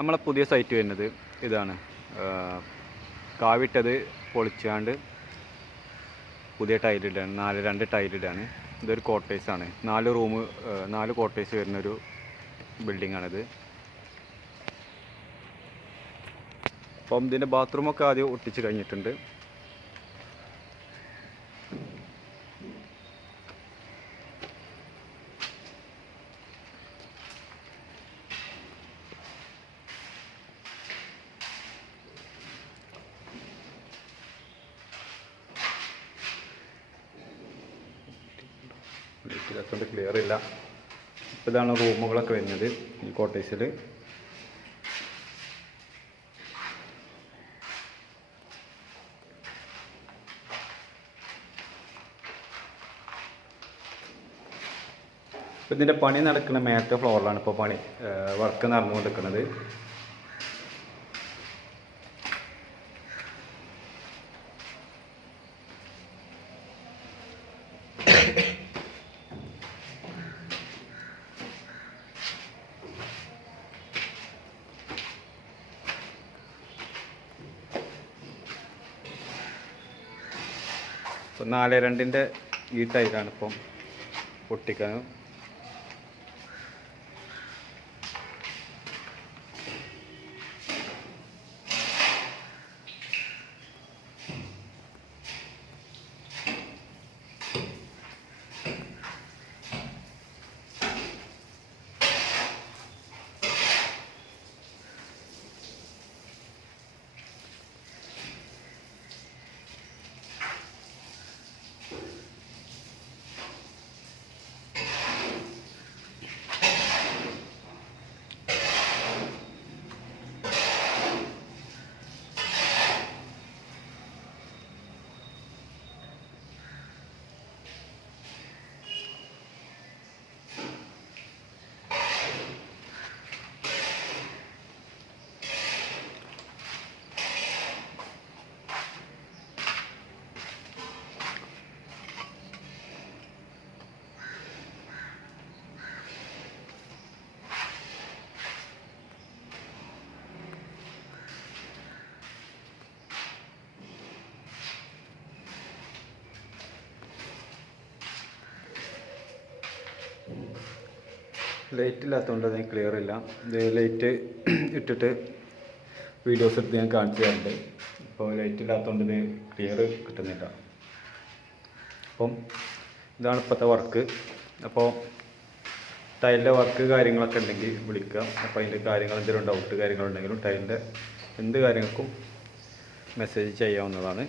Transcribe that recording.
നമ്മളെ പുതിയ സൈറ്റ് വരുന്നത് ഇതാണ്. കാവിട്ടത് പൊളിച്ചാണ്ട് പുതിയ ടൈലിടാണ്. 2 ടൈലിടാണ്. ഇതൊരു കോട്ടേഴ്സാണ്. 4 റൂം 4 കോട്ടേഴ്സ് വരുന്നൊരു ബിൽഡിങ്ങാണിത്. അപ്പം ഇതിൻ്റെ ബാത്റൂമൊക്കെ ആദ്യം ഒട്ടിച്ച് കഴിഞ്ഞിട്ടുണ്ട്. ണ്ട് ക്ലിയർ ഇല്ല. ഇപ്പോൾ ഇതാണ് റൂമുകളൊക്കെ വരുന്നത് ഈ കോട്ടേഴ്സിൽ. ഇപ്പോൾ ഇതിൻ്റെ പണി നടക്കുന്ന മേലത്തെ ഫ്ലോറിലാണ് ഇപ്പോൾ വർക്ക് നടന്നുകൊണ്ടിരിക്കുന്നത്. ഇപ്പോൾ 4-2-ൻ്റെ ഈ ടൈലാണ് ഇപ്പം പൊട്ടിക്കാൻ. ലൈറ്റ് ഇല്ലാത്തതുകൊണ്ട് അതിന് ക്ലിയർ ഇല്ല. ഇത് ലൈറ്റ് ഇട്ടിട്ട് വീഡിയോസ് എടുത്ത് ഞാൻ കാണിച്ചു തരുന്നുണ്ട്. ഇപ്പോൾ ലൈറ്റ് ഇല്ലാത്തതുകൊണ്ട് ഇത് ക്ലിയർ കിട്ടുന്നില്ല. അപ്പം ഇതാണ് ഇപ്പോഴത്തെ വർക്ക്. അപ്പോൾ ടൈലിൻ്റെ വർക്ക് കാര്യങ്ങളൊക്കെ ഉണ്ടെങ്കിൽ വിളിക്കുക. അപ്പോൾ അതിൻ്റെ കാര്യങ്ങൾ എന്തെങ്കിലും ഡൗട്ട് കാര്യങ്ങളുണ്ടെങ്കിലും ടൈലിൻ്റെ എന്ത് കാര്യങ്ങൾക്കും മെസ്സേജ് ചെയ്യാവുന്നതാണ്.